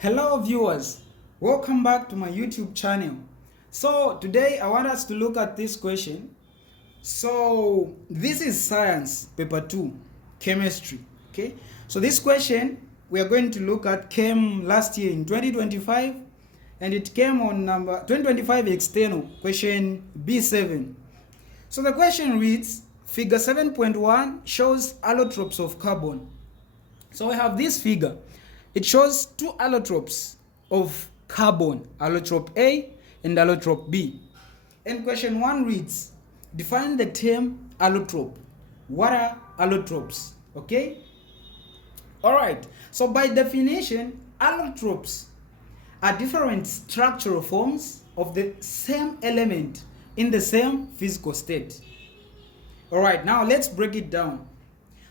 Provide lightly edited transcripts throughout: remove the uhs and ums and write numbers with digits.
Hello viewers, welcome back to my YouTube channel. So today I want us to look at this question. So this is science paper 2, chemistry. Okay, so this question we are going to look at came last year in 2025 and it came on number 2025 external question B7. So the question reads, figure 7.1 shows allotropes of carbon. So we have this figure. It shows two allotropes of carbon, allotrope A and allotrope B. And question 1 reads, define the term allotrope. What are allotropes? Okay? Alright, so by definition, allotropes are different structural forms of the same element in the same physical state. Alright, now let's break it down.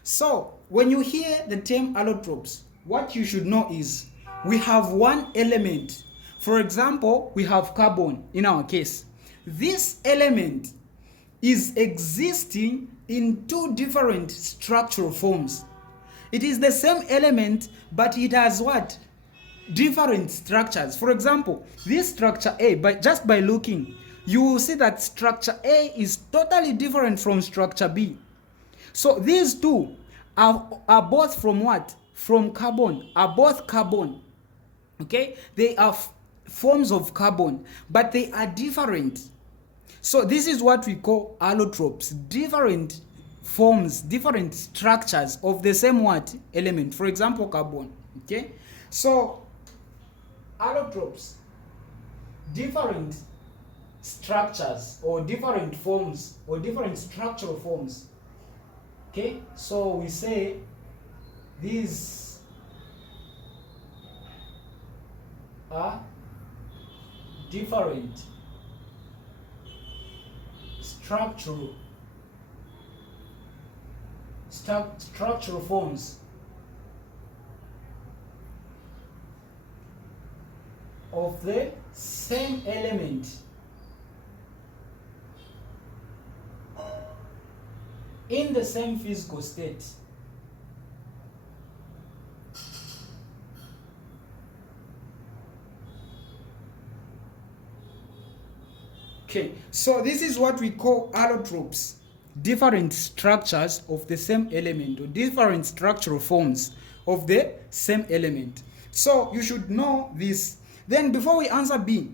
So, when you hear the term allotropes, what you should know is we have one element. For example, we have carbon in our case. This element is existing in two different structural forms. It is the same element, but it has what? Different structures. For example, this structure A, just by looking, you will see that structure A is totally different from structure B. So these two are both from what? From carbon, are both carbon. Okay, they are forms of carbon, but they are different. So this is what we call allotropes, different forms, different structures of the same what? Element. For example, carbon. Okay, so allotropes, different structures or different forms or different structural forms. Okay, so we say these are different structural forms of the same element in the same physical state. Okay, so this is what we call allotropes, different structures of the same element or different structural forms of the same element. So you should know this. Then before we answer B,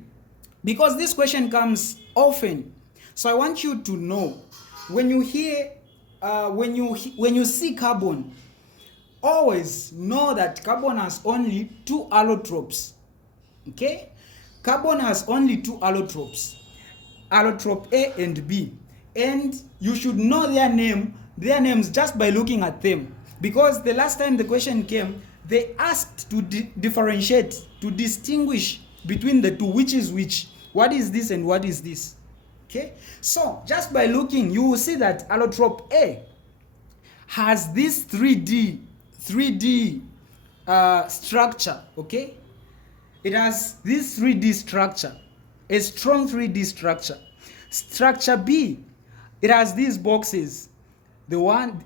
because this question comes often, so I want you to know when you hear when you see carbon, always know that carbon has only two allotropes. Okay, carbon has only two allotropes, allotrope A and B, and you should know their names just by looking at them, because the last time the question came, they asked to differentiate, to distinguish between the two, which is which, what is this and what is this. Okay, so just by looking, you will see that allotrope A has this 3D structure. Okay, it has this 3D structure, a strong 3D structure. Structure B, it has these boxes, the one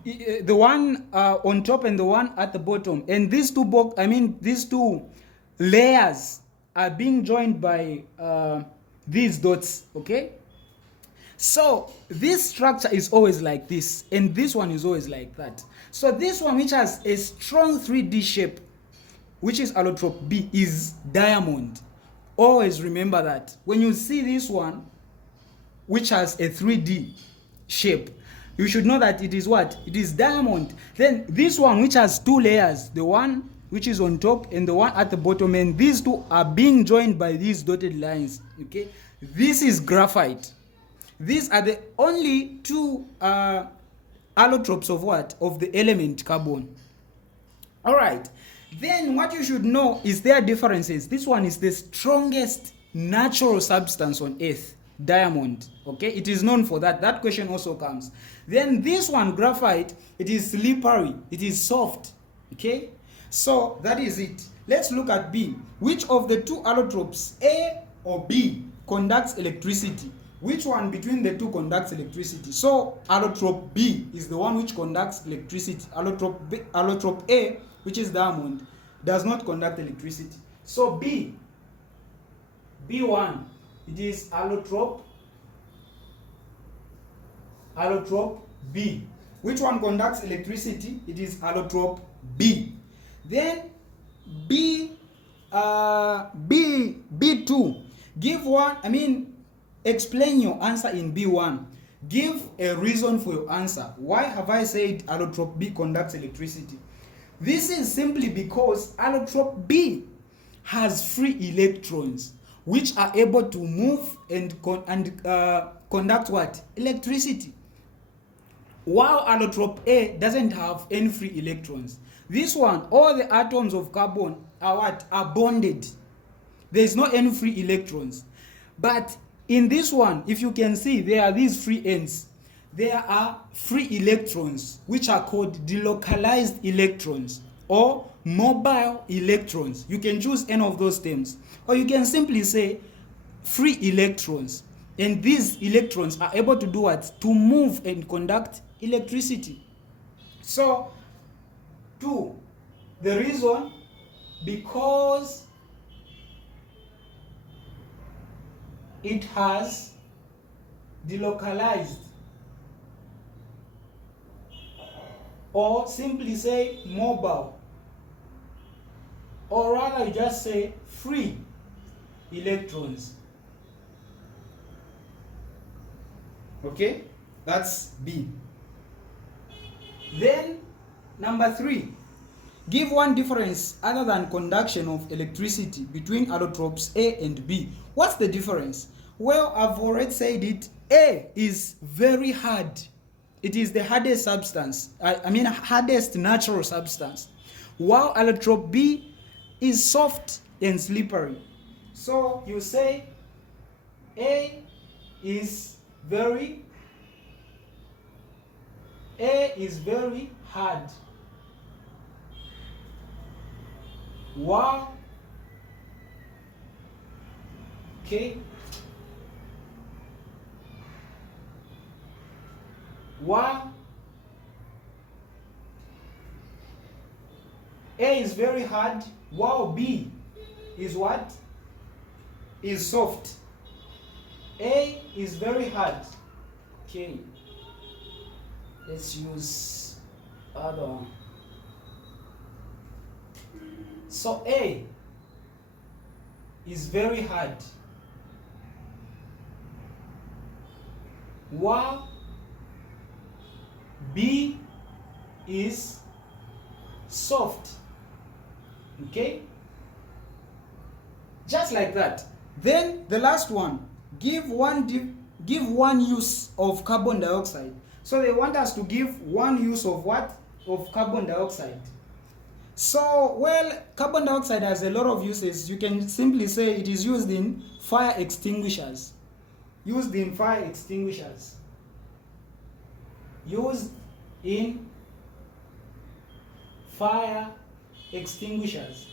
on top and the one at the bottom, and these two layers are being joined by these dots. Okay, so this structure is always like this, and this one is always like that. So this one, which has a strong 3D shape, which is allotrope B, is diamond. Always remember that. When you see this one, which has a 3D shape, you should know that it is what? It is diamond. Then this one, which has two layers, the one which is on top and the one at the bottom, and these two are being joined by these dotted lines. Okay, this is graphite. These are the only two allotropes of what? Of the element carbon. All right. Then what you should know is their differences. This one is the strongest natural substance on earth, diamond. Okay, it is known for that. That question also comes. Then this one, graphite, it is slippery, it is soft. Okay, so that is it. Let's look at B. Which of the two allotropes, A or B, conducts electricity? Which one between the two conducts electricity? So allotrope B is the one which conducts electricity. Allotrope A, which is diamond, does not conduct electricity. So B1, it is allotrope B. Which one conducts electricity? It is allotrope B. Then B2. Explain your answer in B1. Give a reason for your answer. Why have I said allotrope B conducts electricity? This is simply because allotrope B has free electrons which are able to move and conduct what? Electricity. While allotrope A doesn't have any free electrons. This one, all the atoms of carbon are what? Are bonded. There is no any free electrons. But in this one, if you can see, there are these free ends. There are free electrons which are called delocalized electrons or mobile electrons. You can choose any of those terms. Or you can simply say free electrons. And these electrons are able to do what? To move and conduct electricity. So, 2. The reason, because it has delocalized, or simply say mobile, or rather you just say free electrons. Okay, that's B. Then number 3, give one difference other than conduction of electricity between allotropes A and B. What's the difference? Well, I've already said it. A is very hard. It is the hardest substance. Hardest natural substance. While allotrope B is soft and slippery. So you say A is very hard. Wow. Okay. Wow. A is very hard, while B is what? Is soft. A is very hard. Okay. Let's use other one. So A is very hard, while B is soft. Okay? Just like that. Then the last one, give one use of carbon dioxide. So they want us to give one use of what? Of carbon dioxide. So, well, carbon dioxide has a lot of uses. You can simply say it is used in fire extinguishers. Used in fire extinguishers. Used in fire extinguishers.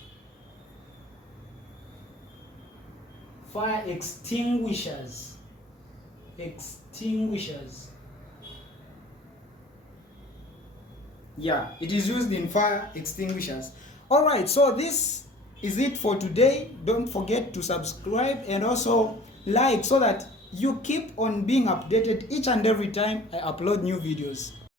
Fire extinguishers. Extinguishers. Yeah, it is used in fire extinguishers. Alright, so this is it for today. Don't forget to subscribe and also like so that you keep on being updated each and every time I upload new videos.